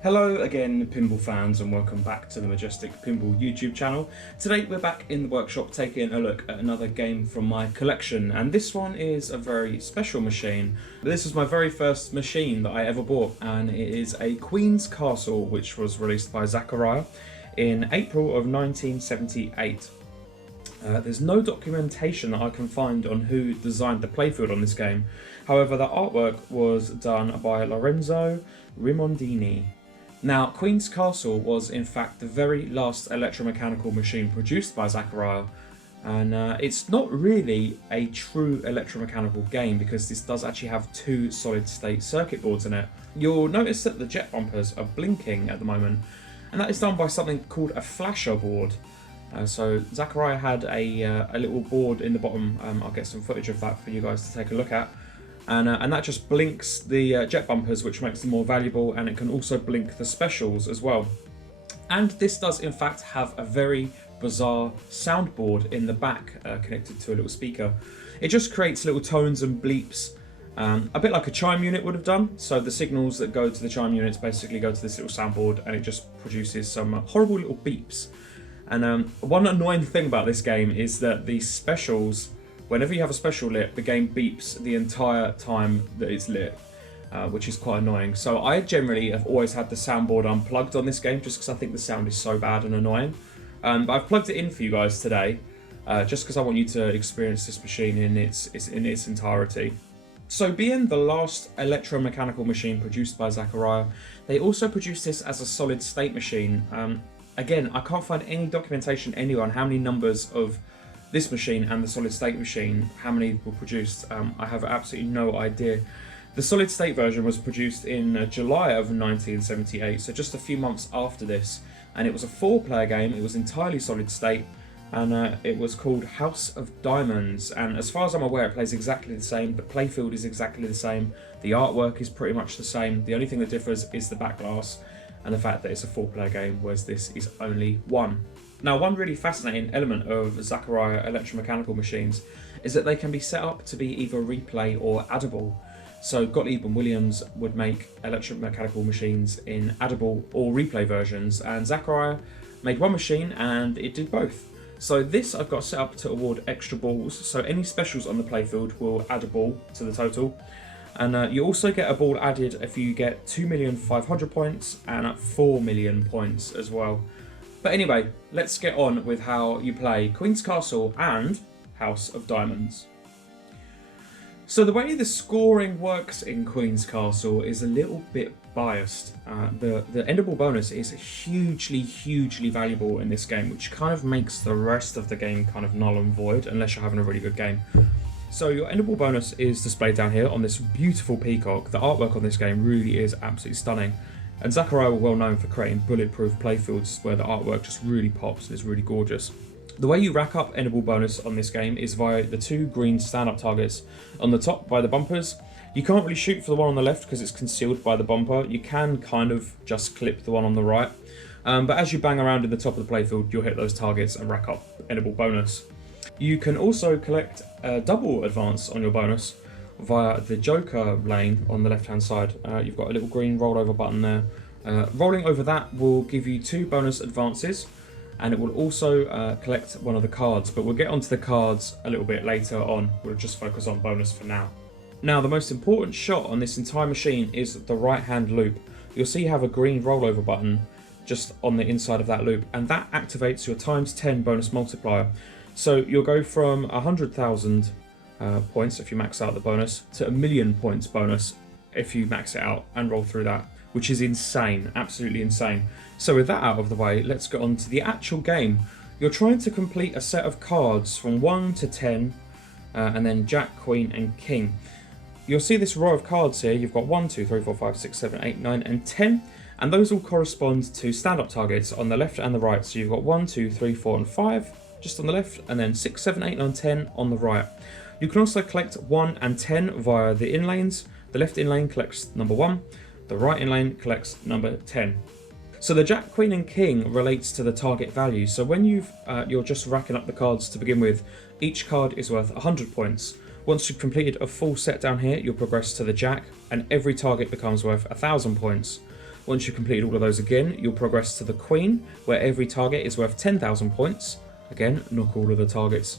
Hello again, pinball fans, and welcome back to the Majestic Pinball YouTube channel. Today we're back in the workshop taking a look at another game from my collection, and this one is a very special machine. This is my very first machine that I ever bought, and it is a Queen's Castle which was released by Zaccaria in April of 1978. There's no documentation that I can find on who designed the playfield on this game. However, the artwork was done by Lorenzo Rimondini. Now, Queen's Castle was in fact the very last electromechanical machine produced by Zaccaria, and it's not really a true electromechanical game because this does actually have two solid-state circuit boards in it. You'll notice that the jet bumpers are blinking at the moment, and that is done by something called a flasher board. So Zaccaria had a little board in the bottom. I'll get some footage of that for you guys to take a look at. And that just blinks the jet bumpers, which makes them more valuable, and it can also blink the specials as well. And this does in fact have a very bizarre soundboard in the back connected to a little speaker. It just creates little tones and bleeps, a bit like a chime unit would have done. So the signals that go to the chime units basically go to this little soundboard, and it just produces some horrible little beeps. And one annoying thing about this game is that the specials, whenever you have a special lit, the game beeps the entire time that it's lit, which is quite annoying. So I generally have always had the soundboard unplugged on this game just because I think the sound is so bad and annoying. But I've plugged it in for you guys today, just because I want you to experience this machine in its entirety. So being the last electromechanical machine produced by Zaccaria, they also produced this as a solid state machine. Again, I can't find any documentation anywhere on how many numbers of this machine and the solid state machine, how many were produced. I have absolutely no idea. The solid state version was produced in July of 1978, so just a few months after this, and it was a 4-player game. It was entirely solid state, and it was called House of Dimond, and as far as I'm aware it plays exactly the same. The playfield is exactly the same, the artwork is pretty much the same. The only thing that differs is the back glass and the fact that it's a 4-player game, whereas this is only one. Now, one really fascinating element of Zaccaria electromechanical machines is that they can be set up to be either replay or addable. So Gottlieb and Williams would make electromechanical machines in addable or replay versions, and Zaccaria made one machine and it did both. So this I've got set up to award extra balls, so any specials on the playfield will add a ball to the total. And you also get a ball added if you get 2,500,000 points and 4 million points as well. But anyway, let's get on with how you play Queen's Castle and House of Dimond. So the way the scoring works in Queen's Castle is a little bit biased. The endable bonus is hugely valuable in this game, which kind of makes the rest of the game kind of null and void unless you're having a really good game. So your endable bonus is displayed down here on this beautiful peacock. The artwork on this game really is absolutely stunning. And Zaccaria were well known for creating bulletproof playfields where the artwork just really pops and is really gorgeous. The way you rack up endable bonus on this game is via the two green stand-up targets on the top by the bumpers. You can't really shoot for the one on the left because it's concealed by the bumper. You can kind of just clip the one on the right. But as you bang around in the top of the playfield, you'll hit those targets and rack up endable bonus. You can also collect a double advance on your bonus via the Joker lane on the left hand side. You've got a little green rollover button there. Rolling over that will give you 2 bonus advances, and it will also collect one of the cards, but we'll get onto the cards a little bit later on. We'll just focus on bonus for now. Now, the most important shot on this entire machine is the right hand loop. You'll see you have a green rollover button just on the inside of that loop, and that activates your ×10 bonus multiplier. So you'll go from 100,000 points if you max out the bonus to 1,000,000 points bonus if you max it out and roll through that, which is insane, absolutely insane. So with that out of the way, let's get on to the actual game. You're trying to complete a set of cards from 1 to 10, and then Jack, Queen and King. You'll see this row of cards here. You've got 1, 2, 3, 4, 5, 6, 7, 8, 9 and 10, and those all correspond to stand-up targets on the left and the right. So you've got 1, 2, 3, 4 and 5 just on the left, and then 6, 7, 8, 9, 10 on the right. You can also collect 1 and 10 via the in lanes. The left in lane collects number 1, the right in lane collects number 10. So the Jack, Queen and King relates to the target value. So when you're just racking up the cards to begin with, each card is worth 100 points. Once you've completed a full set down here, you'll progress to the Jack, and every target becomes worth 1,000 points. Once you've completed all of those again, you'll progress to the Queen, where every target is worth 10,000 points. Again, knock all of the targets.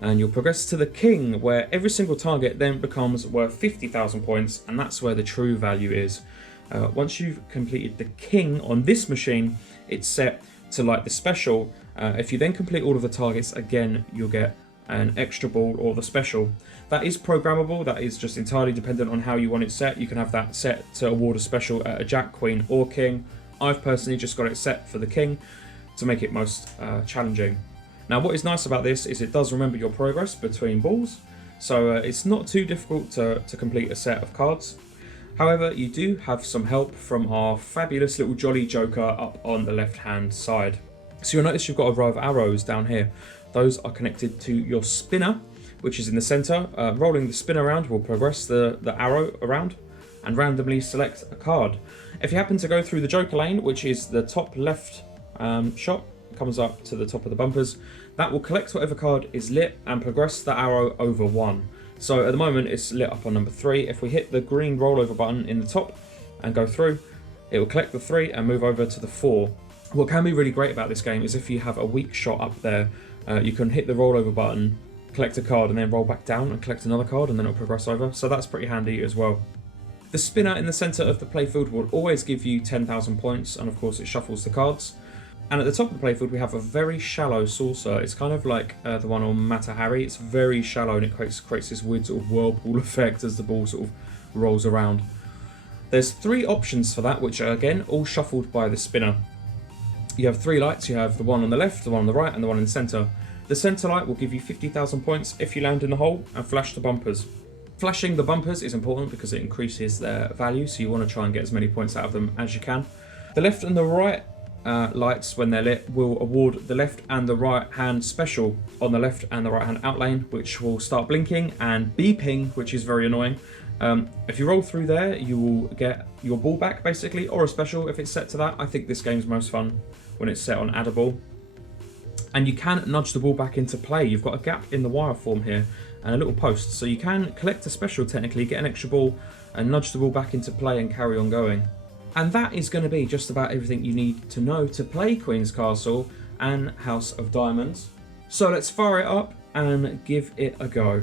And you'll progress to the King, where every single target then becomes worth 50,000 points, and that's where the true value is. Once you've completed the King on this machine, it's set to like the special. If you then complete all of the targets again, you'll get an extra ball or the special. That is programmable, that is just entirely dependent on how you want it set. You can have that set to award a special at a Jack, Queen or King. I've personally just got it set for the King to make it most challenging. Now what is nice about this is it does remember your progress between balls, so it's not too difficult to complete a set of cards. However, you do have some help from our fabulous little jolly joker up on the left hand side. So you'll notice you've got a row of arrows down here. Those are connected to your spinner, which is in the center. Rolling the spin around will progress the arrow around and randomly select a card. If you happen to go through the joker lane, which is the top left shot, comes up to the top of the bumpers, that will collect whatever card is lit and progress the arrow over one. So at the moment it's lit up on number 3. If we hit the green rollover button in the top and go through, it will collect the 3 and move over to the 4. What can be really great about this game is if you have a weak shot up there, you can hit the rollover button, collect a card and then roll back down and collect another card, and then it'll progress over. So that's pretty handy as well. The spinner in the center of the playfield will always give you 10,000 points, and of course it shuffles the cards. And at the top of the playfield we have a very shallow saucer. It's kind of like the one on Mata Hari. It's very shallow and it creates this weird sort of whirlpool effect as the ball sort of rolls around. There's 3 options for that, which are again all shuffled by the spinner. You have 3 lights. You have the one on the left, the one on the right and the one in the center. The center light will give you 50,000 points if you land in the hole and flash the bumpers. Flashing the bumpers is important because it increases their value, so you want to try and get as many points out of them as you can. The left and the right lights, when they're lit, will award the left and the right hand special on the left and the right hand outlane, which will start blinking and beeping, which is very annoying. If you roll through there, you will get your ball back basically, or a special if it's set to that. I think this game's most fun when it's set on add a ball. And you can nudge the ball back into play. You've got a gap in the wire form here and a little post, so you can collect a special technically, get an extra ball and nudge the ball back into play and carry on going. And that is going to be just about everything you need to know to play Queen's Castle and House of Dimond. So let's fire it up and give it a go.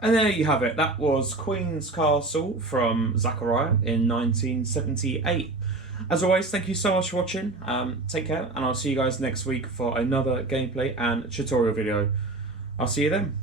And there you have it. That was Queen's Castle from Zaccaria in 1978. As always, thank you so much for watching. Take care, and I'll see you guys next week for another gameplay and tutorial video. I'll see you then.